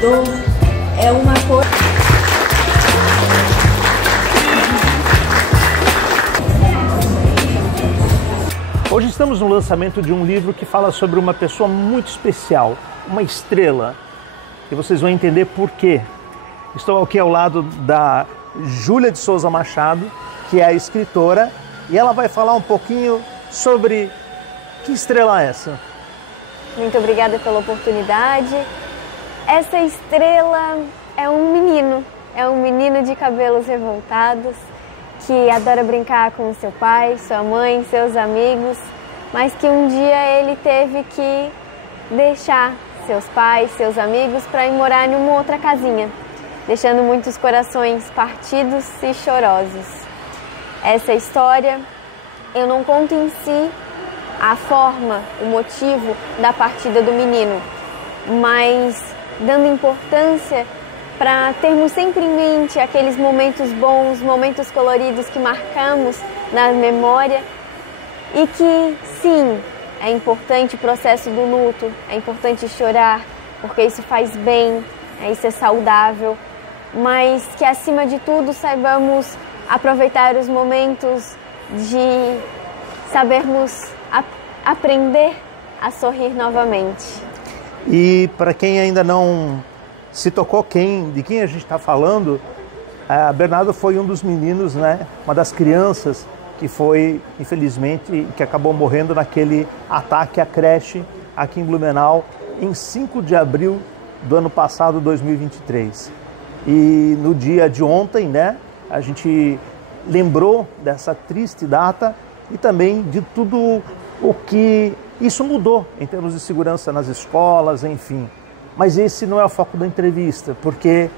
dor, é uma coisa... Hoje estamos no lançamento de um livro que fala sobre uma pessoa muito especial, uma estrela. E vocês vão entender por quê. Estou aqui ao lado da Júlia de Souza Machado, que é a escritora, e ela vai falar um pouquinho sobre que estrela é essa. Muito obrigada pela oportunidade. Essa estrela é um menino de cabelos revoltados, que adora brincar com seu pai, sua mãe, seus amigos, mas que um dia ele teve que deixar seus pais, seus amigos, para ir morar em uma outra casinha, deixando muitos corações partidos e chorosos. Essa história, eu não conto em si a forma, o motivo da partida do menino, mas dando importância para termos sempre em mente aqueles momentos bons, momentos coloridos que marcamos na memória e que, sim, é importante o processo do luto, é importante chorar, porque isso faz bem, isso é saudável, mas que, acima de tudo, saibamos aproveitar os momentos de sabermos aprender a sorrir novamente. E para quem ainda não se tocou de quem a gente está falando, Bernardo foi um dos meninos, né, uma das crianças que foi, infelizmente, que acabou morrendo naquele ataque à creche aqui em Blumenau em 5 de abril do ano passado, 2023. E no dia de ontem, né, a gente lembrou dessa triste data e também de tudo o que isso mudou em termos de segurança nas escolas, enfim. Mas esse não é o foco da entrevista, porque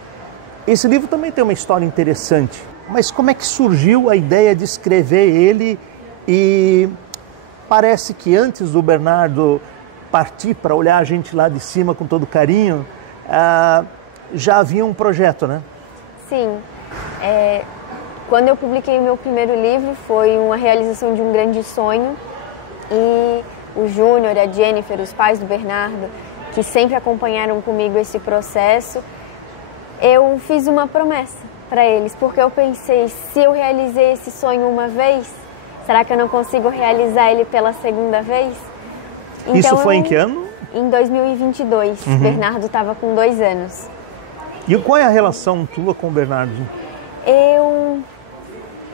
esse livro também tem uma história interessante. Mas como é que surgiu a ideia de escrever ele? E parece que antes do Bernardo partir para olhar a gente lá de cima com todo carinho, já havia um projeto, né? Sim. Quando eu publiquei o meu primeiro livro, foi uma realização de um grande sonho. E o Júnior, a Jennifer, os pais do Bernardo, que sempre acompanharam comigo esse processo, eu fiz uma promessa para eles, porque eu pensei, se eu realizei esse sonho uma vez, será que eu não consigo realizar ele pela segunda vez? Então, isso foi em que ano? Em 2022, Bernardo estava com 2 anos. E qual é a relação tua com o Bernardo? Eu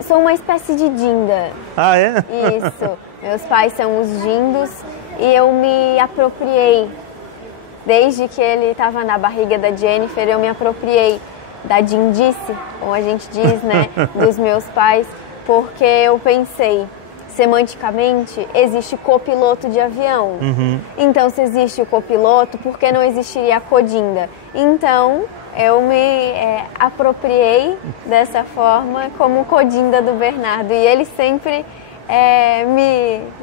sou uma espécie de Dinda. Ah, é? Isso. Meus pais são os Dindos e eu me apropriei. Desde que ele estava na barriga da Jennifer, eu me apropriei da dindice, como a gente diz, né, dos meus pais, porque eu pensei, semanticamente, existe copiloto de avião. Então, se existe o copiloto, por que não existiria a codinda? Então, eu me apropriei dessa forma como codinda do Bernardo. E ele sempre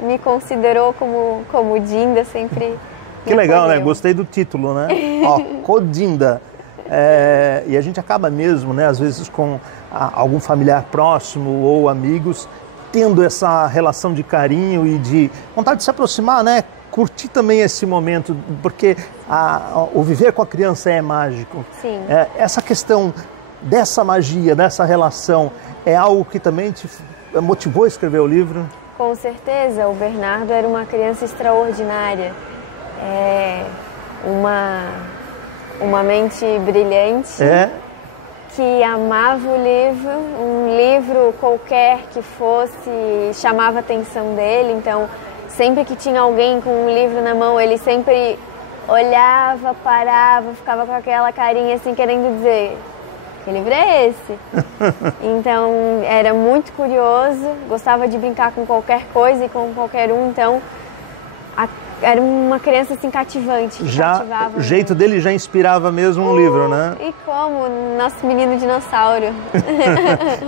me considerou como Dinda, sempre... Que legal, né? Gostei do título, né? Ó, Codinda. E a gente acaba mesmo, né? Às vezes com algum familiar próximo ou amigos, tendo essa relação de carinho e de vontade de se aproximar, né? Curtir também esse momento, porque o viver com a criança é mágico. Sim. Essa questão dessa magia, dessa relação, é algo que também te motivou a escrever o livro? Com certeza. O Bernardo era uma criança extraordinária. Uma mente brilhante, que amava o livro, um livro qualquer que fosse chamava a atenção dele, então sempre que tinha alguém com um livro na mão, ele sempre olhava, parava, ficava com aquela carinha assim, querendo dizer, que livro é esse? Então era muito curioso, gostava de brincar com qualquer coisa e com qualquer um, então era uma criança assim cativante. O jeito dele já inspirava mesmo um livro, né? E como? Nosso menino dinossauro.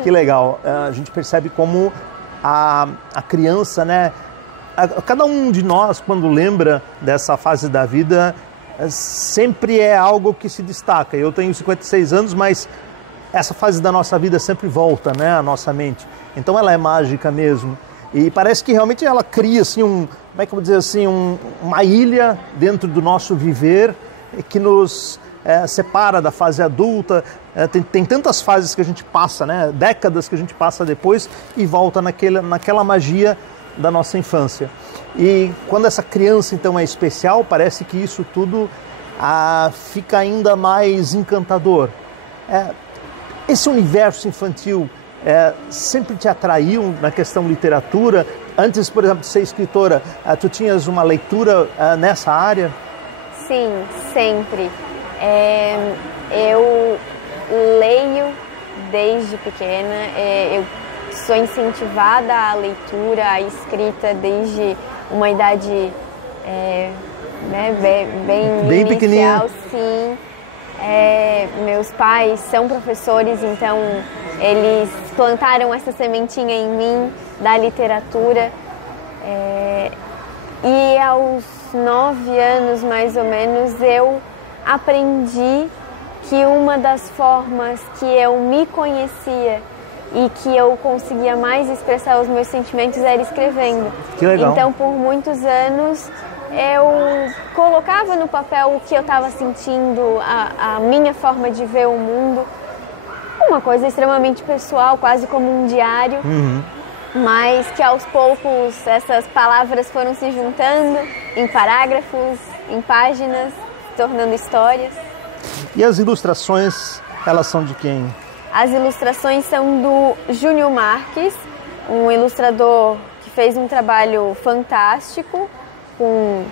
Que legal. A gente percebe como a criança, né? Cada um de nós, quando lembra dessa fase da vida, sempre é algo que se destaca. Eu tenho 56 anos, mas essa fase da nossa vida sempre volta, né? À nossa mente. Então ela é mágica mesmo. E parece que realmente ela cria assim como é que eu vou dizer assim, uma ilha dentro do nosso viver que nos separa da fase adulta, tem tantas fases que a gente passa, né? Décadas que a gente passa depois e volta naquela magia da nossa infância. E quando essa criança então é especial, parece que isso tudo fica ainda mais encantador. Esse universo infantil sempre te atraiu na questão literatura? Antes, por exemplo, de ser escritora, tu tinhas uma leitura nessa área? Sim, sempre. Eu leio desde pequena, eu sou incentivada à leitura, à escrita desde uma idade bem pequenininha. Sim. Meus pais são professores, então eles plantaram essa sementinha em mim da literatura. E aos 9 anos, mais ou menos, eu aprendi que uma das formas que eu me conhecia e que eu conseguia mais expressar os meus sentimentos era escrevendo. Que legal. Então, por muitos anos, eu colocava no papel o que eu estava sentindo, a minha forma de ver o mundo. Uma coisa extremamente pessoal, quase como um diário. Uhum. Mas que aos poucos essas palavras foram se juntando em parágrafos, em páginas, tornando histórias. E as ilustrações, elas são de quem? As ilustrações são do Júnior Marques, um ilustrador que fez um trabalho fantástico com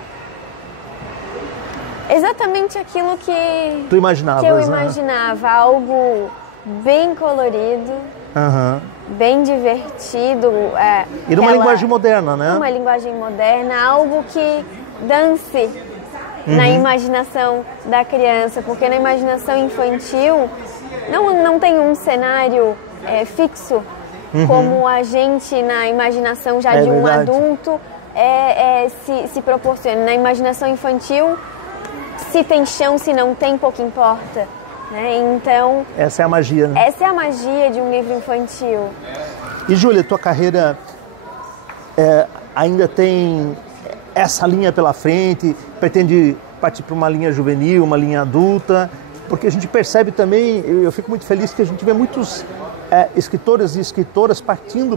exatamente aquilo que tu imaginavas, que eu né? imaginava, algo bem colorido. Uhum. Bem divertido. E numa linguagem moderna, né? Uma linguagem moderna, algo que dance na imaginação da criança, porque na imaginação infantil não tem um cenário fixo, como a gente na imaginação já de um verdade. Adulto se proporciona. Na imaginação infantil, se tem chão, se não tem, pouco importa. Então, essa é a magia, né? Essa é a magia de um livro infantil. E, Júlia, tua carreira ainda tem essa linha pela frente? Pretende partir para uma linha juvenil, uma linha adulta? Porque a gente percebe também, eu fico muito feliz que a gente vê muitos escritores e escritoras partindo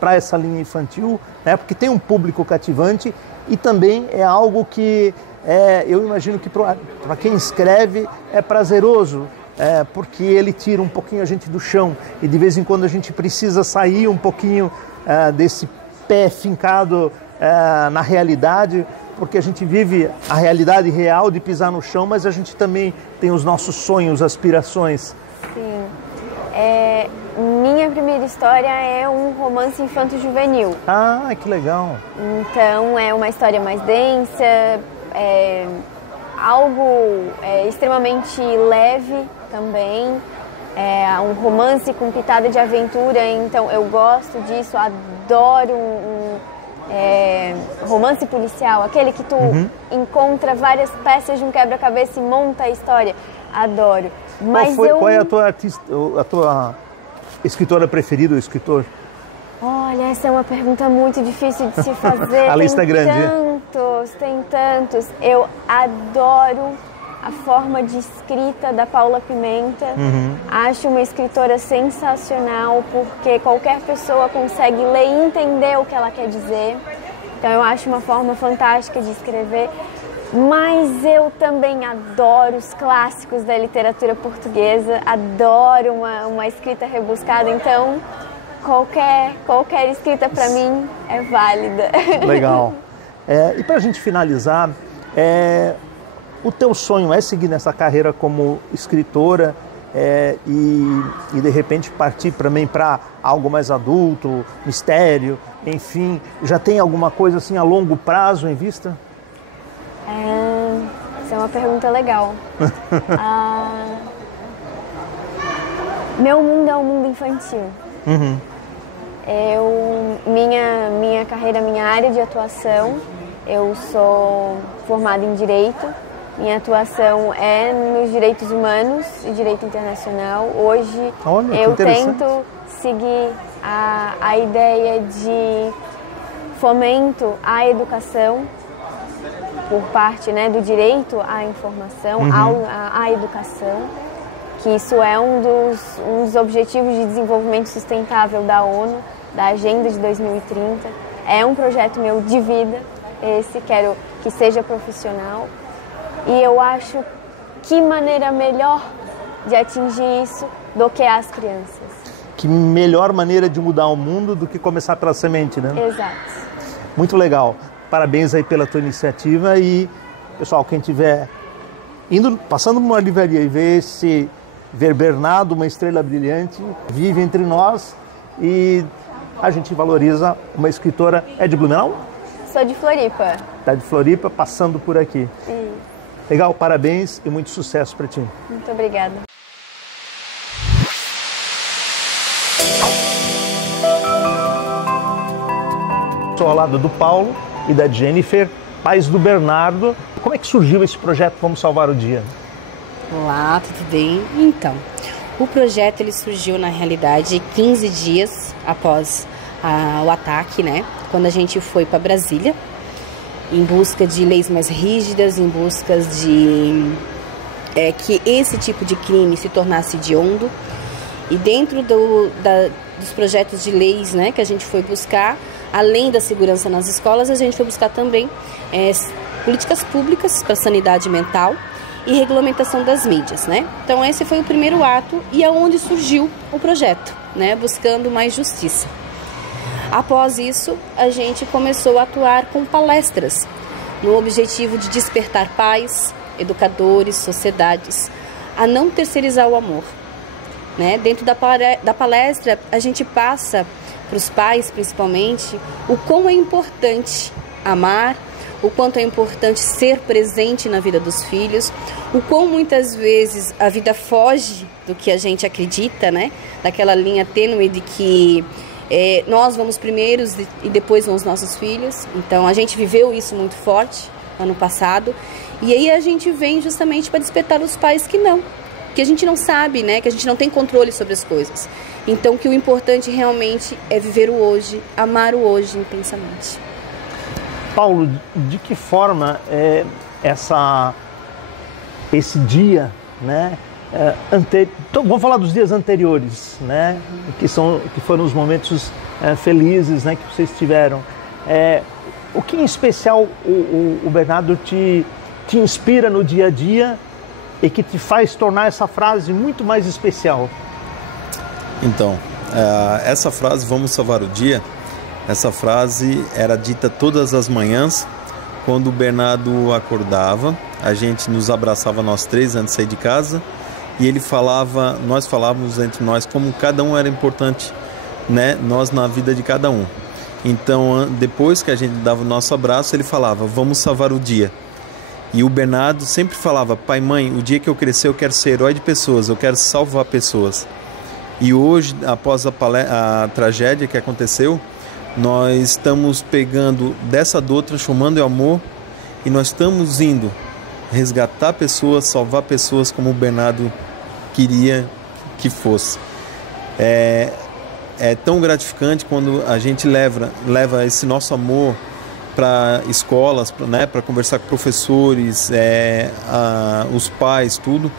para essa linha infantil, né? Porque tem um público cativante e também é algo que eu imagino que para quem escreve é prazeroso, porque ele tira um pouquinho a gente do chão e de vez em quando a gente precisa sair um pouquinho desse pé fincado na realidade, porque a gente vive a realidade real de pisar no chão, mas a gente também tem os nossos sonhos, aspirações. Sim. Minha primeira história é um romance infanto-juvenil. Ah, que legal. Então é uma história mais densa, algo extremamente leve também, um romance com pitada de aventura, então eu gosto disso, adoro um romance policial, aquele que tu encontra várias peças de um quebra-cabeça e monta a história, adoro. Mas qual é a tua escritora preferida ou escritor? Olha, essa é uma pergunta muito difícil de se fazer. A lista é grande. Tem tantos. Eu adoro a forma de escrita da Paula Pimenta. Acho uma escritora sensacional, porque qualquer pessoa consegue ler e entender o que ela quer dizer. Então eu acho uma forma fantástica de escrever. Mas eu também adoro os clássicos da literatura portuguesa, adoro uma escrita rebuscada, então qualquer escrita para mim é válida. Legal. E para a gente finalizar, o teu sonho é seguir nessa carreira como escritora e de repente partir também para algo mais adulto, mistério, enfim, já tem alguma coisa assim a longo prazo em vista? Essa é uma pergunta legal. Meu mundo é um mundo infantil. Minha carreira, minha área de atuação, eu sou formada em Direito. Minha atuação é nos direitos humanos e direito internacional. Hoje eu tento seguir a ideia de fomento à educação. por parte, né, do direito à informação, à educação, que isso é um dos objetivos de desenvolvimento sustentável da ONU, da Agenda de 2030. É um projeto meu de vida, quero que seja profissional. E eu acho que maneira melhor de atingir isso do que as crianças. Que melhor maneira de mudar o mundo do que começar pela semente, né? Exato. Muito legal. Parabéns aí pela tua iniciativa e, pessoal, quem tiver passando por uma livraria e ver Bernardo, uma estrela brilhante, vive entre nós e a gente valoriza uma escritora. É de Blumenau? Sou de Floripa. Tá de Floripa, passando por aqui. Legal, parabéns e muito sucesso para ti. Muito obrigada. Estou ao lado do Paulo e da Jennifer, pais do Bernardo. Como é que surgiu esse projeto Vamos Salvar o Dia? Olá, tudo bem? Então, o projeto ele surgiu na realidade 15 dias após o ataque, né? Quando a gente foi para Brasília, em busca de leis mais rígidas, em busca de que esse tipo de crime se tornasse hediondo. E dentro dos projetos de leis, né, que a gente foi buscar, além da segurança nas escolas, a gente foi buscar também políticas públicas para a sanidade mental e regulamentação das mídias, né? Então esse foi o primeiro ato e é onde surgiu o projeto, né, buscando mais justiça. Após isso, a gente começou a atuar com palestras, no objetivo de despertar pais, educadores, sociedades, a não terceirizar o amor, né? Dentro da palestra, a gente passa para os pais, principalmente, o quão é importante amar, o quanto é importante ser presente na vida dos filhos, o quão muitas vezes a vida foge do que a gente acredita, né? Daquela linha tênue de que nós vamos primeiros e depois vão os nossos filhos. Então a gente viveu isso muito forte ano passado e aí a gente vem justamente para despertar os pais que a gente não sabe, né? Que a gente não tem controle sobre as coisas. Então que o importante realmente é viver o hoje, amar o hoje intensamente. Paulo, de que forma esse dia, né? Então, vamos falar dos dias anteriores, né? Que foram os momentos felizes, né? Que vocês tiveram. O que em especial o Bernardo te inspira no dia a dia e que te faz tornar essa frase muito mais especial? Então, essa frase, Vamos Salvar o Dia, essa frase era dita todas as manhãs, quando o Bernardo acordava, a gente nos abraçava nós três antes de sair de casa, e nós falávamos entre nós como cada um era importante, né, nós na vida de cada um. Então, depois que a gente dava o nosso abraço, ele falava, vamos salvar o dia. E o Bernardo sempre falava, pai, mãe, o dia que eu crescer eu quero ser herói de pessoas, eu quero salvar pessoas. E hoje, após a tragédia que aconteceu, nós estamos pegando dessa dor, transformando em amor, e nós estamos indo resgatar pessoas, salvar pessoas como o Bernardo queria que fosse. É tão gratificante quando a gente leva esse nosso amor para escolas, né, para conversar com professores, os pais, tudo.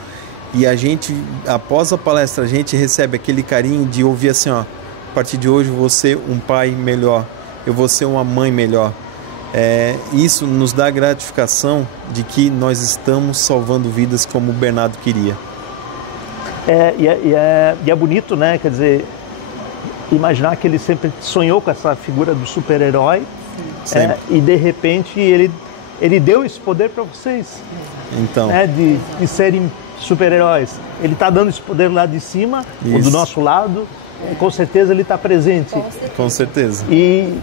E a gente, após a palestra, a gente recebe aquele carinho de ouvir assim, ó, a partir de hoje eu vou ser um pai melhor, eu vou ser uma mãe melhor. Isso nos dá gratificação de que nós estamos salvando vidas como o Bernardo queria. E é bonito, né? Quer dizer, imaginar que ele sempre sonhou com essa figura do super-herói e de repente ele deu esse poder para vocês, então, né? De serem super-heróis. Ele está dando esse poder lá de cima, ou do nosso lado. Com certeza ele está presente. Com certeza. E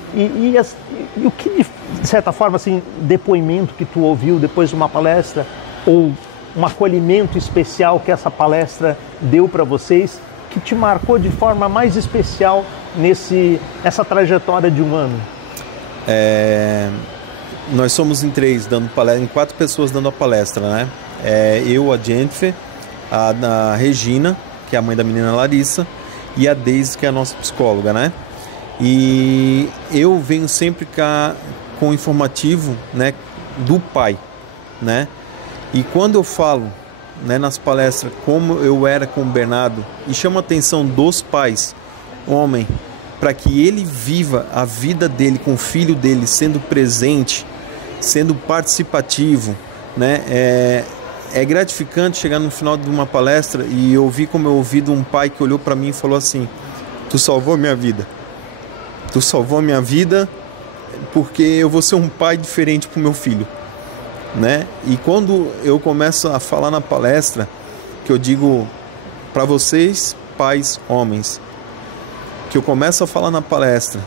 o que, de certa forma, assim, depoimento que tu ouviu depois de uma palestra, ou um acolhimento especial que essa palestra deu para vocês, que te marcou de forma mais especial nessa trajetória de um ano? Nós somos em 4 pessoas dando a palestra, né? Eu, a Jennifer, a Regina, que é a mãe da menina Larissa, e a Deise, que é a nossa psicóloga, né? E eu venho sempre com informativo, né? do pai, né? E quando eu falo, né, nas palestras como eu era com o Bernardo, e chamo a atenção dos pais, homem, para que ele viva a vida dele com o filho dele, sendo presente, sendo participativo, né? É gratificante chegar no final de uma palestra e ouvir como eu ouvi de um pai que olhou para mim e falou assim: tu salvou minha vida. Tu salvou minha vida porque eu vou ser um pai diferente para o meu filho, né? E quando eu começo a falar na palestra, que eu digo para vocês, pais, homens, que eu começo a falar na palestra,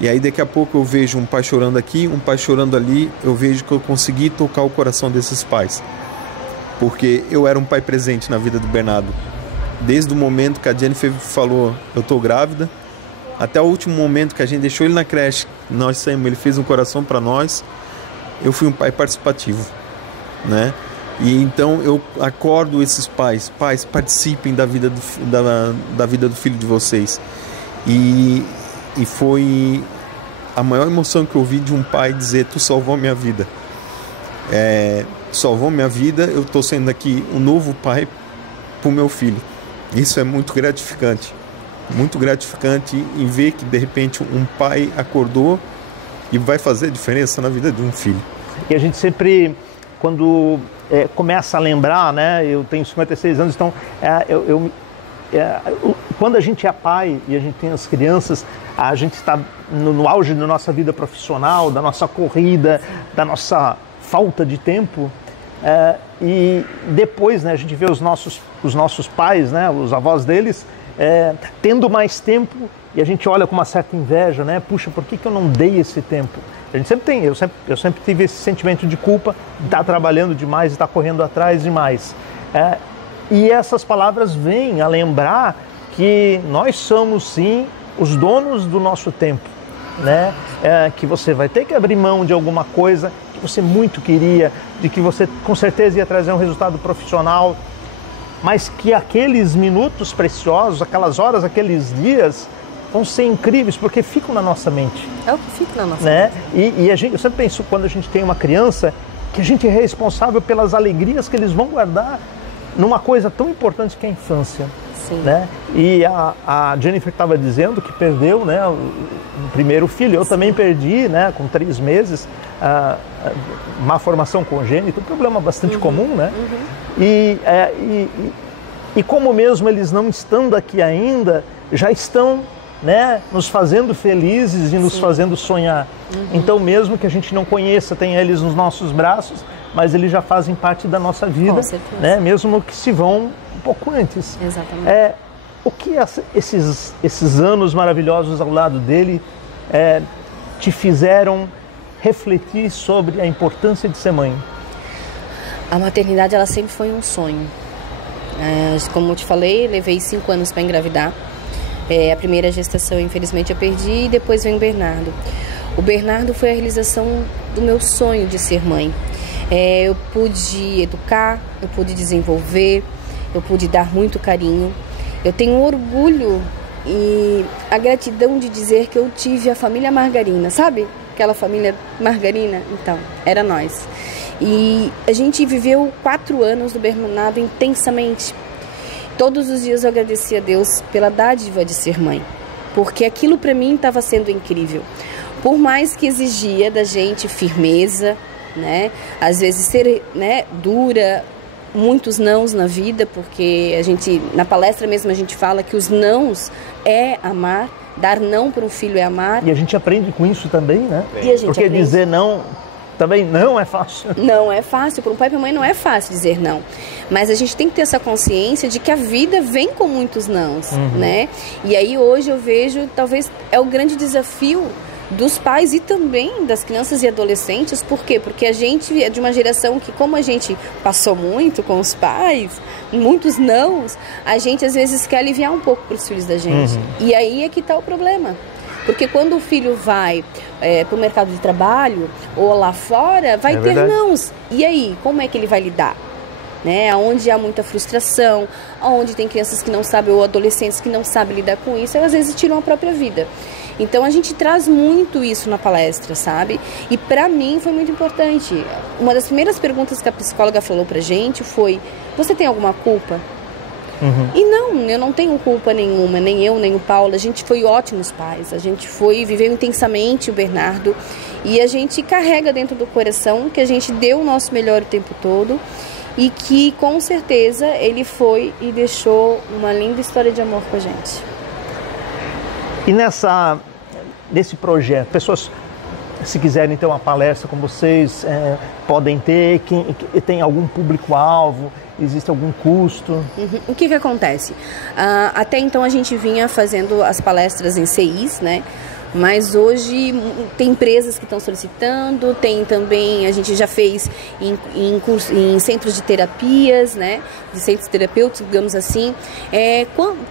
e aí daqui a pouco eu vejo um pai chorando aqui, um pai chorando ali, eu vejo que eu consegui tocar o coração desses pais, porque eu era um pai presente na vida do Bernardo, desde o momento que a Jennifer falou, eu tô grávida, até o último momento que a gente deixou ele na creche, nós saímos, ele fez um coração para nós, eu fui um pai participativo, né? E então eu acordo esses pais, participem da vida da vida do filho de vocês. E foi a maior emoção que eu ouvi de um pai dizer: tu salvou minha vida. Salvou minha vida, eu estou sendo aqui um novo pai para o meu filho. Isso é muito gratificante em ver que de repente um pai acordou e vai fazer diferença na vida de um filho. E a gente sempre, quando começa a lembrar, né? Eu tenho 56 anos, então quando a gente é pai e a gente tem as crianças, a gente está no auge da nossa vida profissional, da nossa corrida, da nossa falta de tempo, e depois, né, a gente vê os nossos pais, né, os avós deles, tendo mais tempo, e a gente olha com uma certa inveja, né? Puxa, por que eu não dei esse tempo? A gente sempre tem, eu sempre tive esse sentimento de culpa de estar trabalhando demais, de estar correndo atrás demais. E essas palavras vêm a lembrar que nós somos sim os donos do nosso tempo, né? Que você vai ter que abrir mão de alguma coisa que você muito queria, de que você com certeza ia trazer um resultado profissional, mas que aqueles minutos preciosos, aquelas horas, aqueles dias vão ser incríveis porque ficam na nossa mente. É o que fica na nossa né? mente. E eu sempre penso, quando a gente tem uma criança, que a gente é responsável pelas alegrias que eles vão guardar numa coisa tão importante que é a infância. Sim. Né? E a Jennifer estava dizendo que perdeu, né, o primeiro filho. Eu também perdi, né, com 3 meses, má formação congênita, um problema bastante comum, né? E como mesmo eles não estando aqui ainda, já estão, né, nos fazendo felizes e nos fazendo sonhar. Então, mesmo que a gente não conheça, tenha eles nos nossos braços, mas eles já fazem parte da nossa vida, né, mesmo que se vão um pouco antes. Exatamente. O que esses anos maravilhosos ao lado dele te fizeram refletir sobre a importância de ser mãe? A maternidade, ela sempre foi um sonho. Como eu te falei, levei 5 anos para engravidar. A primeira gestação, infelizmente, eu perdi, e depois veio o Bernardo. O Bernardo foi a realização do meu sonho de ser mãe. Eu pude educar, eu pude desenvolver, eu pude dar muito carinho. Eu tenho orgulho e a gratidão de dizer que eu tive a família Margarina, sabe? Aquela família Margarina, então, era nós. E a gente viveu 4 anos do Bernardo intensamente. Todos os dias eu agradeci a Deus pela dádiva de ser mãe, porque aquilo para mim estava sendo incrível. Por mais que exigia da gente firmeza, né? Às vezes ser, né, dura, muitos nãos na vida, porque a gente, na palestra mesmo, a gente fala que os nãos é amar, dar não para um filho é amar. E a gente aprende com isso também, né? E a gente porque aprende. Dizer não também não é fácil. Não é fácil, para um pai e para uma mãe não é fácil dizer não. Mas a gente tem que ter essa consciência de que a vida vem com muitos nãos, né? E aí hoje eu vejo, talvez é o grande desafio dos pais e também das crianças e adolescentes. Por quê? Porque a gente é de uma geração que, como a gente passou muito com os pais, muitos nãos, a gente às vezes quer aliviar um pouco para os filhos da gente. E aí é que está o problema. Porque quando o filho vai para o mercado de trabalho ou lá fora, vai ter nãos. E aí, como é que ele vai lidar? né? Onde há muita frustração, onde tem crianças que não sabem ou adolescentes que não sabem lidar com isso, e às vezes tiram a própria vida. Então a gente traz muito isso na palestra, sabe? E pra mim foi muito importante. Uma das primeiras perguntas que a psicóloga falou pra gente foi: você tem alguma culpa? E não, eu não tenho culpa nenhuma, nem eu, nem o Paulo. A gente foi ótimos pais, a gente viveu intensamente o Bernardo, e a gente carrega dentro do coração que a gente deu o nosso melhor o tempo todo, e que com certeza ele foi e deixou uma linda história de amor com a gente. E nesse projeto, pessoas, se quiserem ter uma palestra com vocês, podem ter, tem algum público-alvo? Existe algum custo? O que acontece? Até então a gente vinha fazendo as palestras em CIs, né? Mas hoje tem empresas que estão solicitando, tem também, a gente já fez em centros de terapias, né? De centros terapêuticos, digamos assim.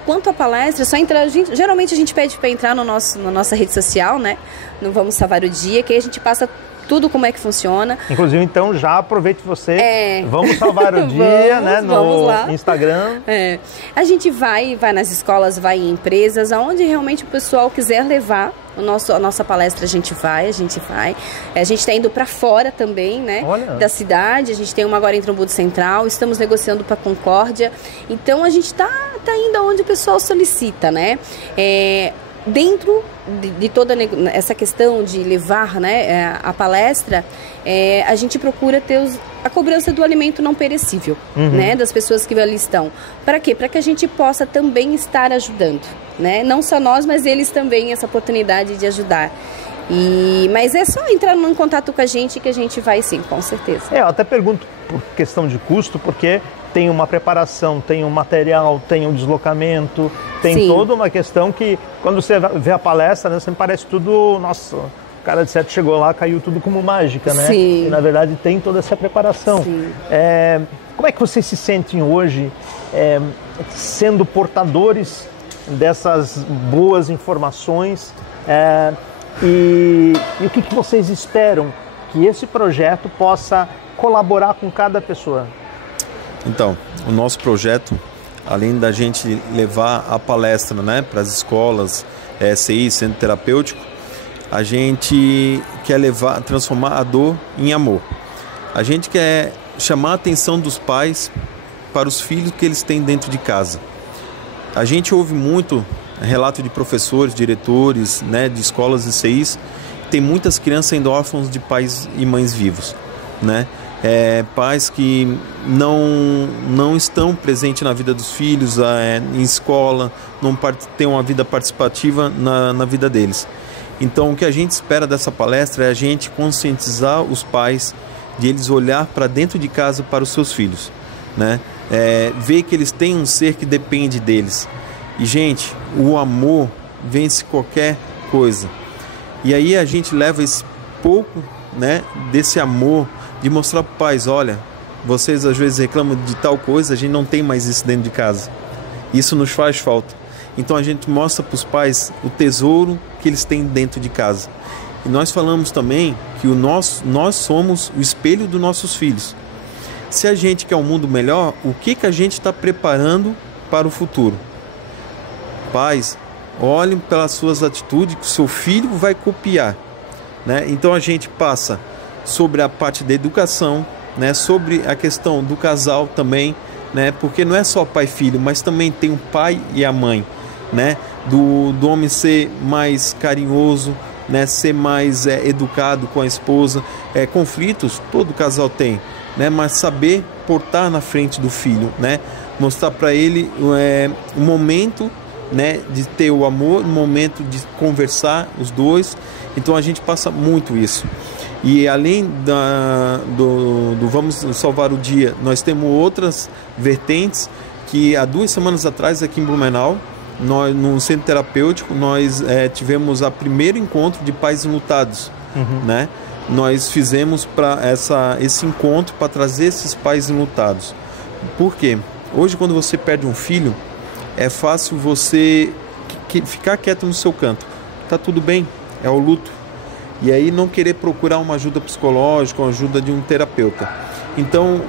Quanto à palestra, é só entrar, geralmente a gente pede para entrar na nossa rede social, né? No Vamos Salvar o Dia, que aí a gente passa tudo como é que funciona. Inclusive, então, já aproveite você. Vamos salvar o dia, né? No Instagram. A gente vai nas escolas, vai em empresas, aonde realmente o pessoal quiser levar a nossa palestra, a gente vai. A gente está indo para fora também, né? Da cidade. A gente tem uma agora em Trombudo Central, estamos negociando para Concórdia. Então, a gente tá indo aonde o pessoal solicita, né? Dentro de toda essa questão de levar, né, a palestra, a gente procura ter a cobrança do alimento não perecível, né, das pessoas que ali estão. Para quê? Para que a gente possa também estar ajudando, né? Não só nós, mas eles também, essa oportunidade de ajudar. Mas é só entrar em contato com a gente que a gente vai sim, com certeza. Eu até pergunto por questão de custo, porque tem uma preparação, tem um material, tem um deslocamento, tem toda uma questão que, quando você vê a palestra, né, sempre parece tudo, nossa, o cara de certo chegou lá, caiu tudo como mágica, né? E na verdade tem toda essa preparação. Como é que vocês se sentem hoje sendo portadores dessas boas informações? E o que vocês esperam que esse projeto possa colaborar com cada pessoa? Então, o nosso projeto, além da gente levar a palestra, né, para as escolas, CI, Centro Terapêutico, a gente quer transformar a dor em amor. A gente quer chamar a atenção dos pais para os filhos que eles têm dentro de casa. A gente ouve muito relato de professores, diretores, né, de escolas e CIs, tem muitas crianças ainda órfãos de pais e mães vivos, né? Pais que não estão presentes na vida dos filhos, em escola, não têm uma vida participativa na vida deles. Então, o que a gente espera dessa palestra é a gente conscientizar os pais de eles olhar para dentro de casa para os seus filhos, né? Ver que eles têm um ser que depende deles. E, gente, o amor vence qualquer coisa. E aí a gente leva esse pouco, né, desse amor, de mostrar para os pais: olha, vocês às vezes reclamam de tal coisa, a gente não tem mais isso dentro de casa. Isso nos faz falta. Então a gente mostra para os pais o tesouro que eles têm dentro de casa. E nós falamos também que nós somos o espelho dos nossos filhos. Se a gente quer um mundo melhor, o que a gente está preparando para o futuro? Pais, olhem pelas suas atitudes que o seu filho vai copiar, né? Então a gente passa sobre a parte da educação, né? Sobre a questão do casal também, né? Porque não é só pai e filho, mas também tem o pai e a mãe, né? Do homem ser mais carinhoso, né? Ser mais educado com a esposa. Conflitos todo casal tem, né? Mas saber portar na frente do filho, né? Mostrar para ele o momento, né, de ter o amor, no momento de conversar os dois. Então a gente passa muito isso. E além do Vamos Salvar o Dia, nós temos outras vertentes que há 2 semanas atrás aqui em Blumenau, no Centro Terapêutico, nós tivemos o primeiro encontro de pais enlutados, né? Nós fizemos esse encontro para trazer esses pais enlutados. Por quê? Hoje, quando você perde um filho, é fácil você ficar quieto no seu canto. Tá tudo bem, é o luto. E aí não querer procurar uma ajuda psicológica, uma ajuda de um terapeuta. Então,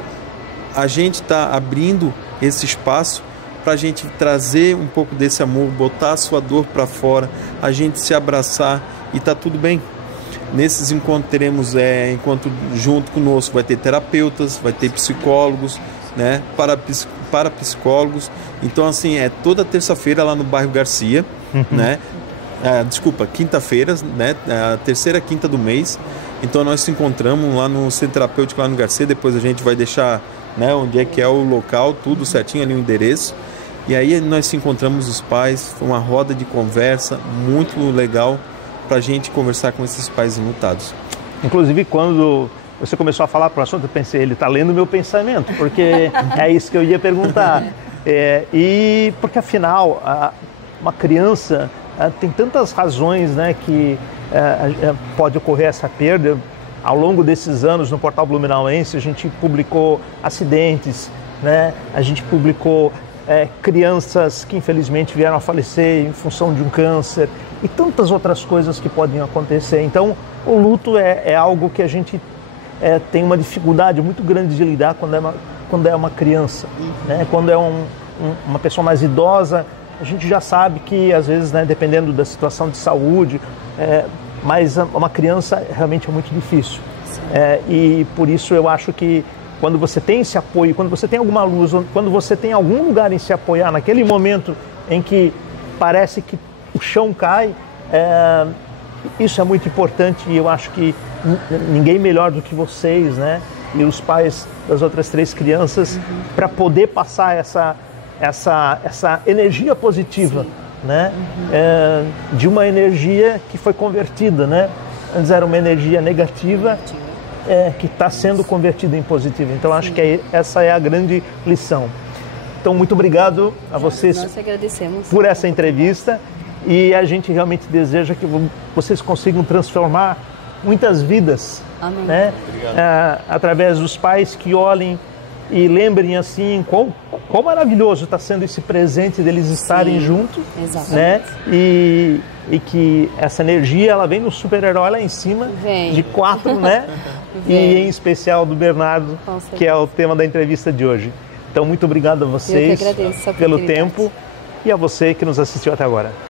a gente está abrindo esse espaço para a gente trazer um pouco desse amor, botar a sua dor para fora, a gente se abraçar e tá tudo bem. Nesses encontros teremos enquanto junto conosco vai ter terapeutas, vai ter psicólogos, né, para psicólogos. Então assim, toda terça-feira lá no bairro Garcia, né? Quinta-feiras, né? A terceira quinta do mês. Então nós se encontramos lá no Centro Terapêutico lá no Garcia. Depois a gente vai deixar, né, onde é que é o local, tudo certinho ali, o endereço. E aí nós se encontramos os pais, foi uma roda de conversa muito legal para a gente conversar com esses pais enlutados. Inclusive, quando você começou a falar para o assunto, eu pensei, ele está lendo o meu pensamento, porque é isso que eu ia perguntar. E porque, afinal, uma criança tem tantas razões, né, que pode ocorrer essa perda. Ao longo desses anos, no Portal Blumenauense, a gente publicou acidentes, né? A gente publicou crianças que infelizmente vieram a falecer em função de um câncer e tantas outras coisas que podem acontecer. Então, o luto é algo que a gente tem uma dificuldade muito grande de lidar quando é uma criança, né? Quando é uma pessoa mais idosa, a gente já sabe que, às vezes, né, dependendo da situação de saúde, mas uma criança realmente é muito difícil. E por isso eu acho que quando você tem esse apoio, quando você tem alguma luz, quando você tem algum lugar em se apoiar, naquele momento em que parece que o chão cai, isso é muito importante, e eu acho que ninguém melhor do que vocês, né, e os pais das outras 3 crianças, para poder passar essa energia positiva, né, de uma energia que foi convertida, né? Antes era uma energia negativa, que está sendo convertida em positiva. Então, acho que essa é a grande lição. Então, muito obrigado a vocês. Nós agradecemos por essa entrevista, e a gente realmente deseja que vocês consigam transformar muitas vidas, né? Através dos pais que olhem e lembrem assim quão maravilhoso está sendo esse presente deles estarem juntos, né? E que essa energia ela vem no super-herói lá em cima, de 4, né? E em especial do Bernardo, que é o tema da entrevista de hoje. Então, muito obrigado a vocês pelo tempo, e a você que nos assistiu até agora.